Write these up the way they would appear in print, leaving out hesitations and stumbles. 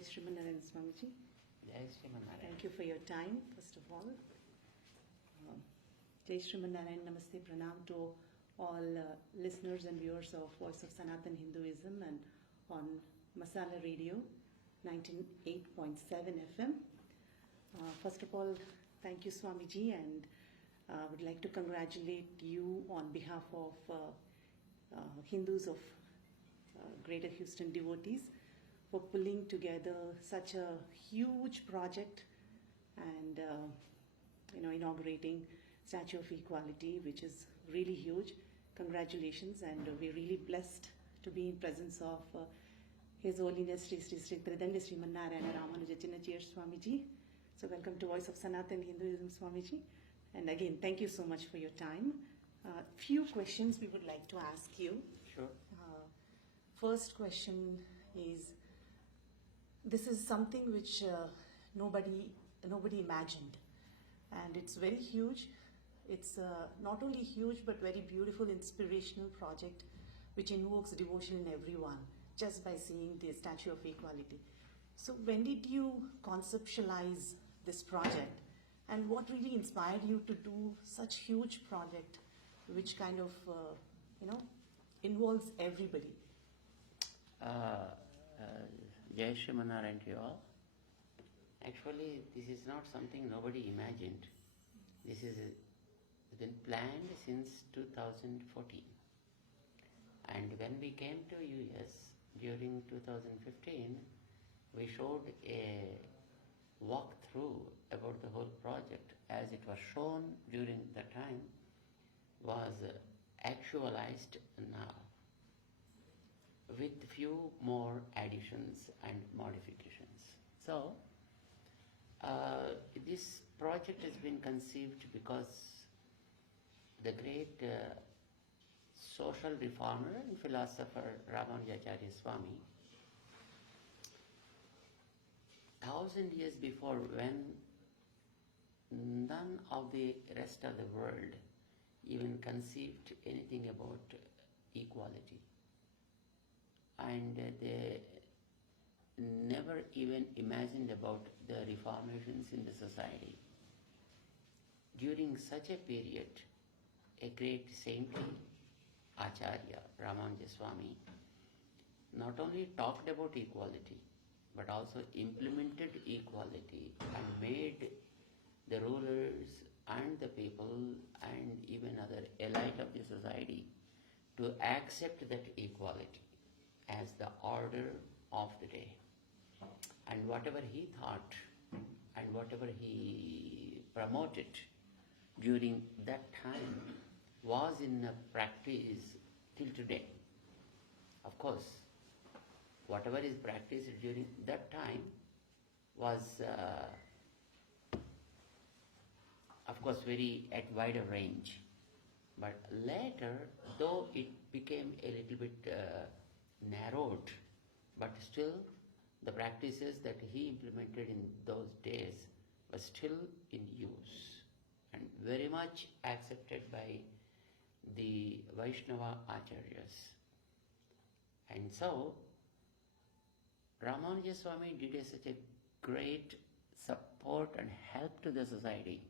Jai Srimannarayana Swamiji. Jai Srimannarayana. Thank you for your time, first of all. Jai Srimannarayana, Namaste, Pranam to all listeners and viewers of Voice of Sanatan Hinduism and on Masala Radio, 98.7 FM. First of all, thank you, Swamiji, and would like to congratulate you on behalf of Hindus of Greater Houston devotees for pulling together such a huge project and inaugurating Statue of Equality, which is really huge. Congratulations, and we're really blessed to be in presence of His Holiness Sri Tridandi Srimannarayana Ramanuja Chinna Jeeyar Swamiji. So welcome to Voice of Sanatan Hinduism, Swamiji. And again, thank you so much for your time. Few questions we would like to ask you. Sure. First question is, this is something which nobody imagined, and it's very huge. It's not only huge but very beautiful, inspirational project which invokes devotion in everyone just by seeing the Statue of Equality. So when did you conceptualize this project, and what really inspired you to do such huge project which kind of involves everybody? Jai Srimannarayana to you all. Actually, this is not something nobody imagined. This is been planned since 2014. And when we came to US during 2015, we showed a walkthrough about the whole project as it was shown during the time was actualized now with few more additions and modifications. So this project has been conceived because the great social reformer and philosopher Ramanuja Chinna Swami, 1,000 years before, when none of the rest of the world even conceived anything about equality, and they never even imagined about the reformations in the society. During such a period, a great saintly Acharya, Ramanuja Swami, not only talked about equality, but also implemented equality and made the rulers and the people and even other elite of the society to accept that equality as the order of the day. And whatever he thought and whatever he promoted during that time was in practice till today. Of course, whatever is practiced during that time was of course very at wider range. But later, though it became a little bit narrowed, but still the practices that he implemented in those days were still in use and very much accepted by the Vaishnava Acharyas. And so Ramanuja Swami did such a great support and help to the society,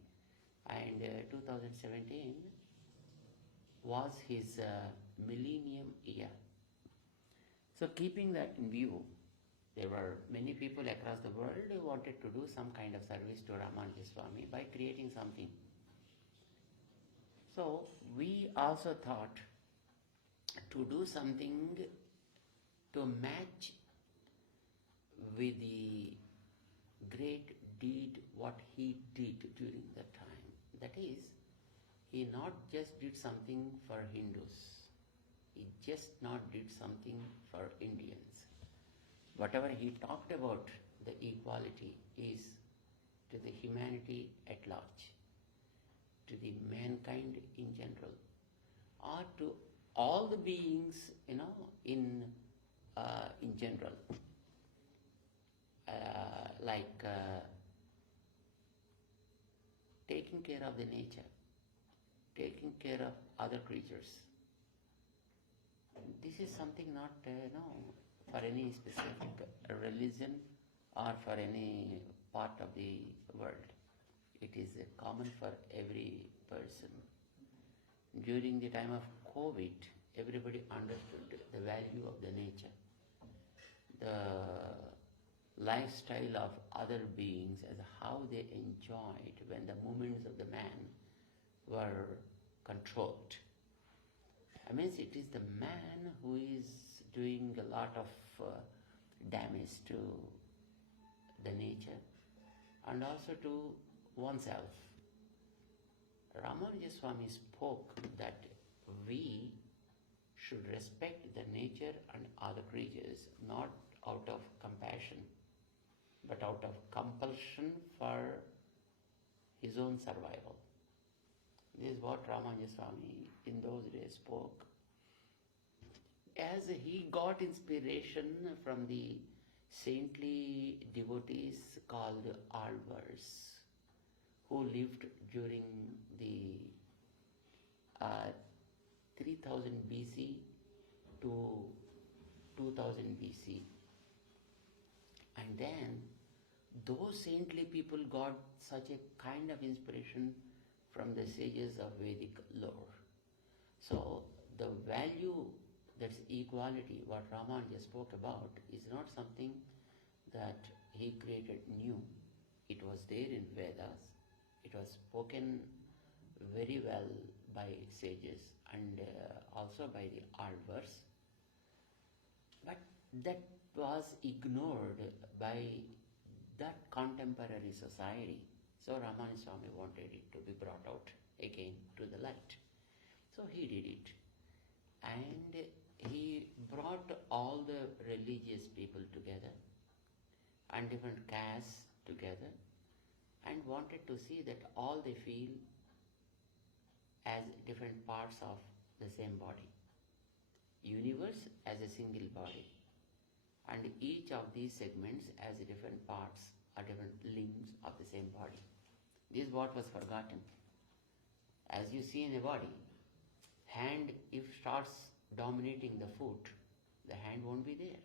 and 2017 was his millennium year. So keeping that in view, there were many people across the world who wanted to do some kind of service to Ramanuja Swami by creating something. So we also thought to do something to match with the great deed what he did during that time. That is, he not just did something for Hindus, he just not did something for Indians. Whatever he talked about, the equality is to the humanity at large, to the mankind in general, or to all the beings, in general. Like taking care of the nature, taking care of other creatures. This is something not for any specific religion or for any part of the world. It is common for every person. During the time of COVID, everybody understood the value of the nature, the lifestyle of other beings, as how they enjoyed when the movements of the man were controlled. I mean, it is the man who is doing a lot of damage to the nature and also to oneself. Ramanuja Swami spoke that we should respect the nature and other creatures not out of compassion but out of compulsion for his own survival. This is what Ramanuja Swami in those days spoke. As he got inspiration from the saintly devotees called Alvars, who lived during the 3000 BC to 2000 BC. And then those saintly people got such a kind of inspiration from the sages of Vedic lore. So the value, that's equality, what Ramanuja spoke about, is not something that he created new. It was there in Vedas. It was spoken very well by sages and also by the Alvars. But that was ignored by that contemporary society. So Ramanuja Swami wanted it to be brought out again to the light. So he did it. And he brought all the religious people together and different castes together and wanted to see that all they feel as different parts of the same body. Universe as a single body. And each of these segments as different parts or different limbs of the same body. This is what was forgotten. As you see in a body, hand if starts dominating the foot, the hand won't be there.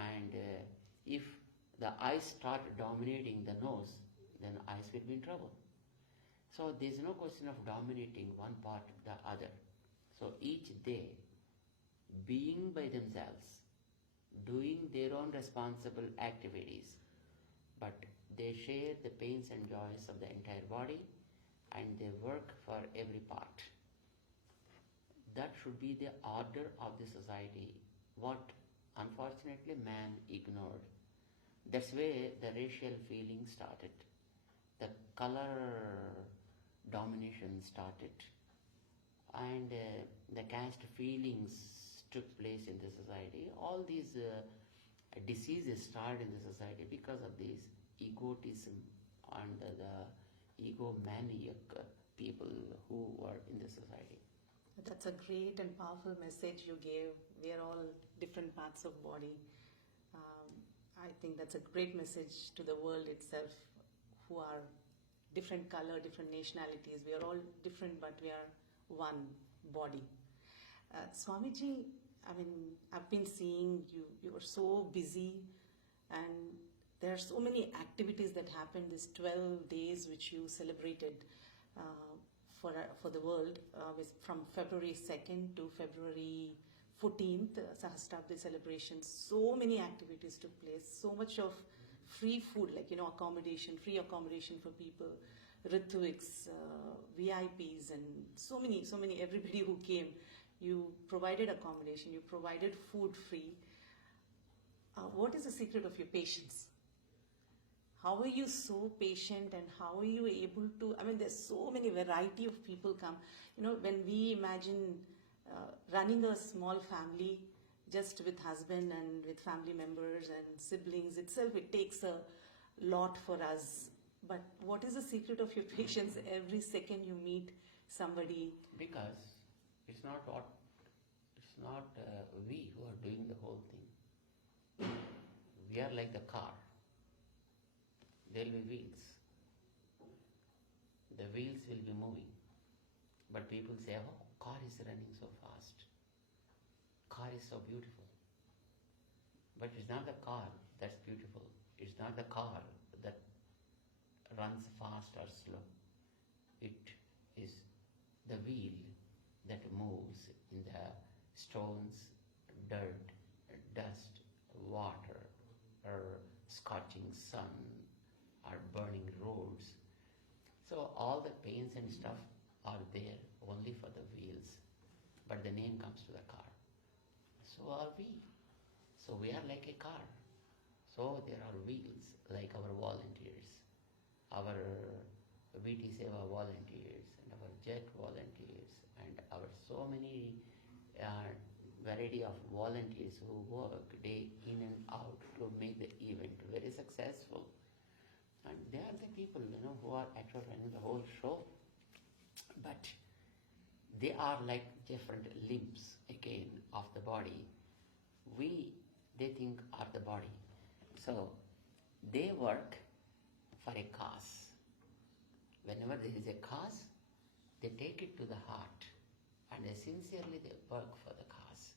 And if the eyes start dominating the nose, then eyes will be in trouble. So there is no question of dominating one part the other. So each they, being by themselves, doing their own responsible activities, but they share the pains and joys of the entire body and they work for every part. That should be the order of the society, what unfortunately man ignored. That's where the racial feeling started. The color domination started. And the caste feelings took place in the society. All these diseases started in the society because of this egotism and the egomaniac people who were in the society. That's a great and powerful message you gave. We are all different parts of body. I think that's a great message to the world itself, who are different color, different nationalities. We are all different, but we are one body. Swamiji, I mean, I've been seeing you. You are so busy, and there are so many activities that happen. These 12 days which you celebrated for the world, from February 2nd to February 14th, Sahasrabdi celebrations. So many activities took place. So much of free food, like accommodation, free accommodation for people, Rituiks, VIPs, and so many. Everybody who came, you provided accommodation, you provided food free. What is the secret of your patience? How are you so patient, and how are you able to, I mean, there's so many variety of people come. When we imagine running a small family just with husband and with family members and siblings itself, it takes a lot for us. But what is the secret of your patience every second you meet somebody? Because it's not we who are doing the whole thing. We are like the car. There will be wheels. The wheels will be moving. But people say, oh, car is running so fast. Car is so beautiful. But it's not the car that's beautiful. not the car that runs fast or slow. It is the wheel that moves in the stones, dirt, dust, water, or scorching sun, or burning roads. So all the pains and stuff are there only for the wheels, but the name comes to the car. So are we. So we are like a car. So there are wheels like our volunteers, our VT Seva volunteers, and our JET volunteers, and our so many variety of volunteers who work day in and out to make the event very successful. And they are the people, who are actually running the whole show. But they are like different limbs again of the body. They think are the body. So they work for a cause. Whenever there is a cause, they take it to the heart and sincerely they work for the cause.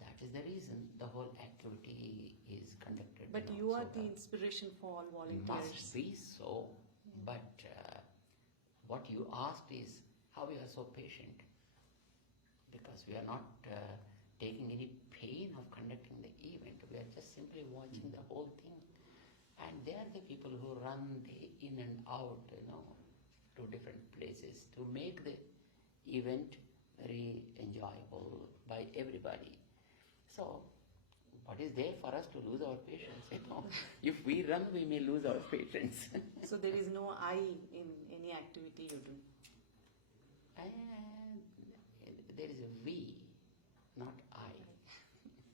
That is the reason the whole activity is conducted. But you are the inspiration for all volunteers. Must be so. But what you asked is how we are so patient, because we are not taking any pain of conducting the event. We are just simply watching the whole thing. And they are the people who run day in and out, to different places to make the event very enjoyable by everybody. So, what is there for us to lose our patience? If we run, we may lose our patience. So there is no I in any activity you do? And there is a we, not I.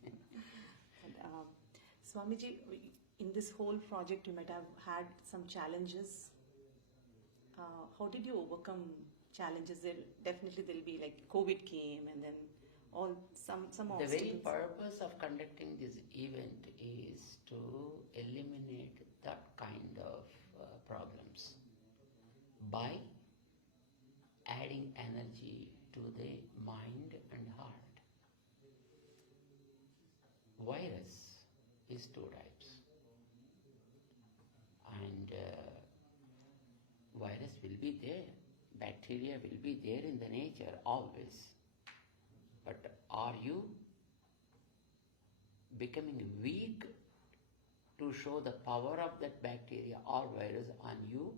And, Swamiji, in this whole project, you might have had some challenges. How did you overcome challenges? Definitely there will be like COVID came and then some The obstacles. very purpose of conducting this event is to eliminate that kind of problems by adding energy to the mind and heart. Virus is two types, and virus will be there, bacteria will be there in the nature always. But are you becoming weak to show the power of that bacteria or virus on you?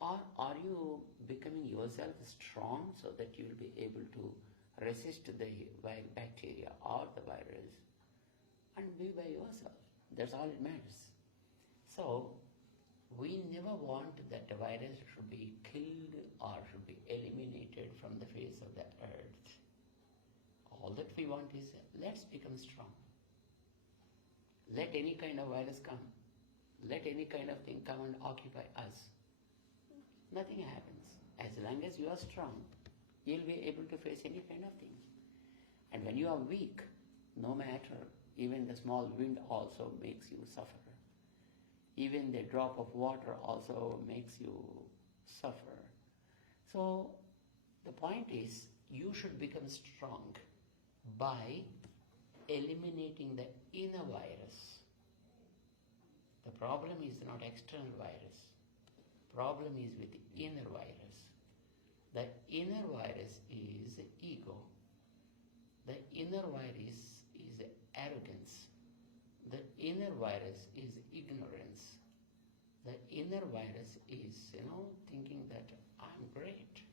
Or are you becoming yourself strong so that you will be able to resist the bacteria or the virus and be by yourself? That's all it matters. So, we never want that the virus should be killed or should be eliminated from the face of the earth. All that we want is, let's become strong. Let any kind of virus come. Let any kind of thing come and occupy us. Nothing happens. As long as you are strong, you'll be able to face any kind of thing. And when you are weak, no matter, even the small wind also makes you suffer. Even the drop of water also makes you suffer. So the point is, you should become strong by eliminating the inner virus. The problem is not external virus. Problem is with the inner virus. The inner virus is ego. The inner virus is arrogance. The inner virus is ignorance. The inner virus is, thinking that I'm great.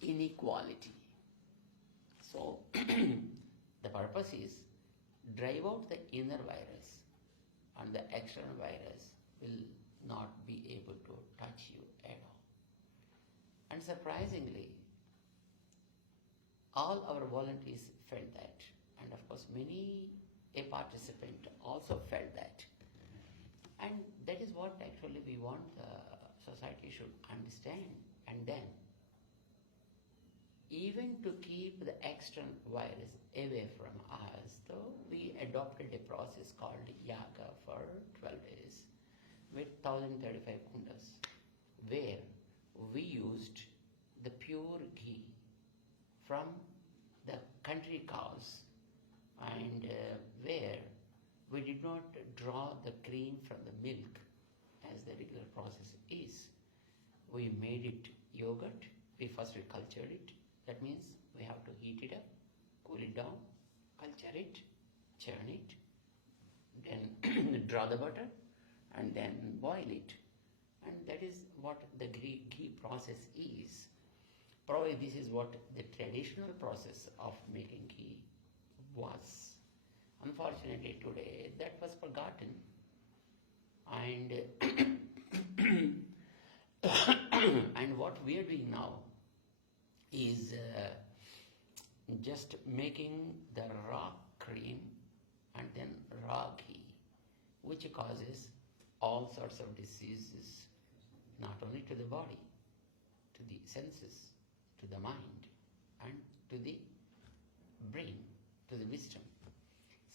Inequality. So, the purpose is drive out the inner virus, and the external virus will not be able to touch you at all. And surprisingly, all our volunteers felt that, and of course many a participant also felt that. And that is what actually we want the society should understand. And then, even to keep the external virus away from us, though, we adopted a process called Yaga for 12 days with 1035 kundas, where we used the pure ghee from the country cows, and where we did not draw the cream from the milk as the regular process is. We made it yogurt. We first cultured it. That means we have to heat it up, cool it down, culture it, churn it, then draw the butter, and then boil it. And that is what the ghee process is. Probably this is what the traditional process of making ghee was. Unfortunately today that was forgotten. And and what we are doing now is just making the raw cream and then raw ghee, which causes all sorts of diseases, not only to the body, to the senses, to the mind, and to the brain, to the wisdom.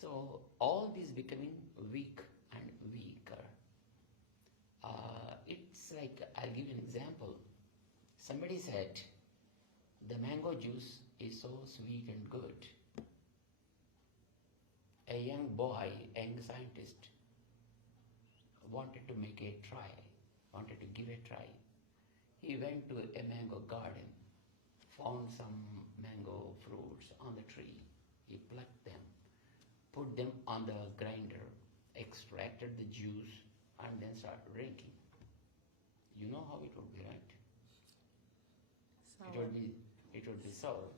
So all these becoming weak and weaker. It's like, I'll give you an example. Somebody said, the mango juice is so sweet and good. A young boy, young scientist, wanted to make a try, wanted to give a try. He went to a mango garden, found some mango fruits on the tree. He plucked them, put them on the grinder, extracted the juice, and then started drinking. You know how it would be, right? Sour. It would be sour.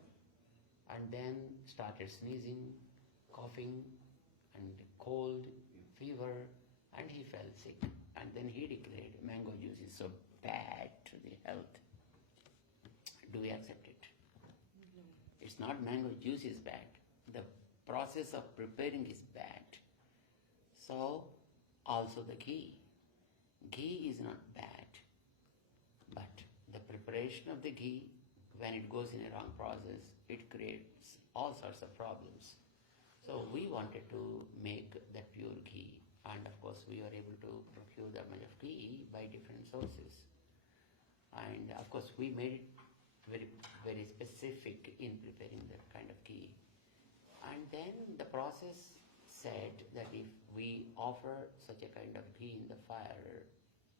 And then started sneezing, coughing, and cold, fever, and he fell sick. And then he declared mango juice is so bad to the health. Do we accept it? No. It's not mango juice is bad. The process of preparing is bad. So also the ghee. Ghee is not bad. But the preparation of the ghee, when it goes in a wrong process, it creates all sorts of problems. So we wanted to make that pure ghee, and of course we were able to procure that much of ghee by different sources. And of course we made it very, very specific in preparing that kind of ghee. And then the process said that if we offer such a kind of ghee in the fire,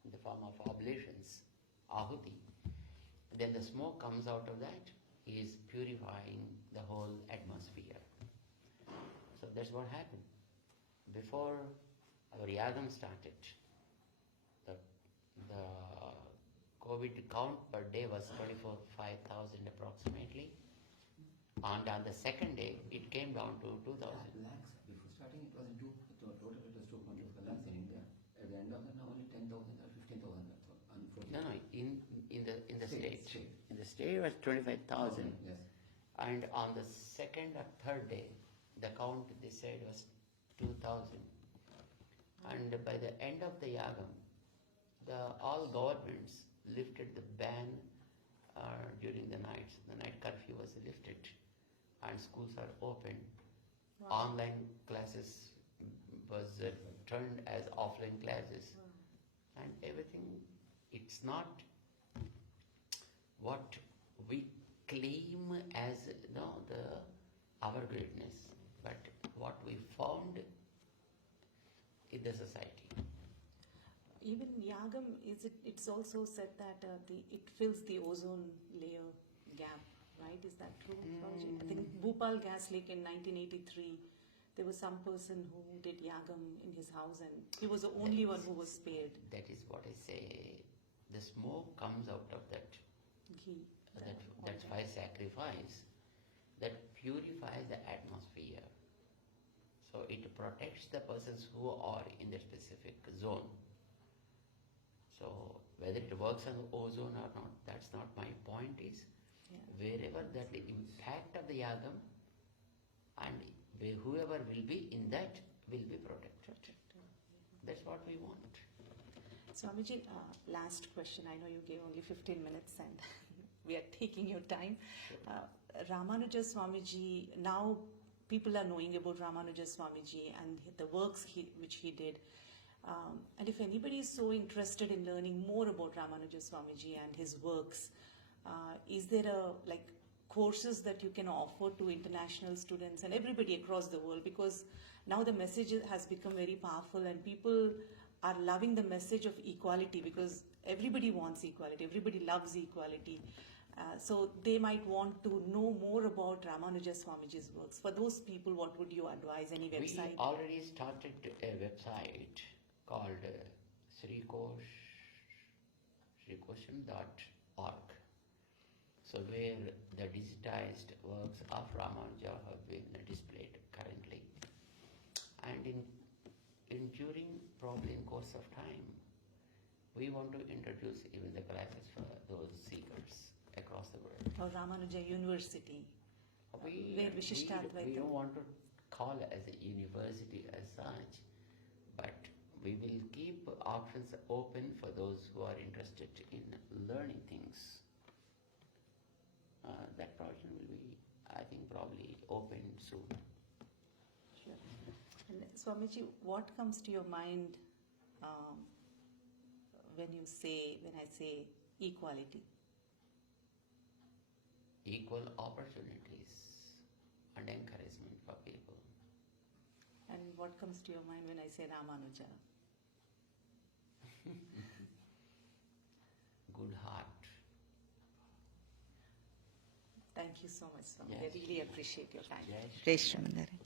in the form of oblations, ahuti, then the smoke comes out of that is purifying the whole atmosphere. So that's what happened. Before our yagam started, the COVID count per day was 25,000 approximately. And on the second day, it came down to 2,000. Lakhs. Before starting, it was total it was 2.5 lakhs in India. At the end of it, now only 10,000 or 15,000. No, in the state. In the state it was 25,000. Yes. And on the second or third day, the count they said was 2,000. And by the end of the yagam, all governments lifted the ban during the nights. The night curfew was lifted, and schools are open. Wow. Online classes was turned as offline classes, and everything. It's not what we claim as our greatness, but what we found in the society. Even yagam, it's also said that it fills the ozone layer gap, right? Is that true? I think Bhopal gas leak in 1983, there was some person who did yagam in his house, and he was the only one who was spared. That is what I say. The smoke comes out of that. Ghee. That's why sacrifice. That purifies the atmosphere. So it protects the persons who are in the specific zone. So whether it works on ozone or not, that's not my point. Is wherever that the impact of the yagam, and whoever will be in that will be protected. That's what we want. Swamiji, last question. I know you gave only 15 minutes and we are taking your time. Ramanuja Swamiji, now people are knowing about Ramanuja Swamiji and the works which he did. And if anybody is so interested in learning more about Ramanuja Swamiji and his works, is there courses that you can offer to international students and everybody across the world? Because now the message has become very powerful, and people are loving the message of equality, because everybody wants equality, everybody loves equality. So they might want to know more about Ramanuja Swamiji's works. For those people, what would you advise? Any website? We already started a website called srikosham.org. So where the digitized works of Ramanuja have been displayed currently. And during probably in course of time, we want to introduce even the classes for those seekers across the world. Or Ramanuja University, where We Vishishtadvaita. don't want to call it as a university as such, but we will keep options open for those who are interested in learning things. That provision will be, I think, probably open soon. Sure. And Swamiji, what comes to your mind when I say equality? Equal opportunities and encouragement for people. And what comes to your mind when I say Ramanuja? Good heart. Thank you so much, Swami. Yes. I really appreciate your time. Yes. Jai Srimannarayana.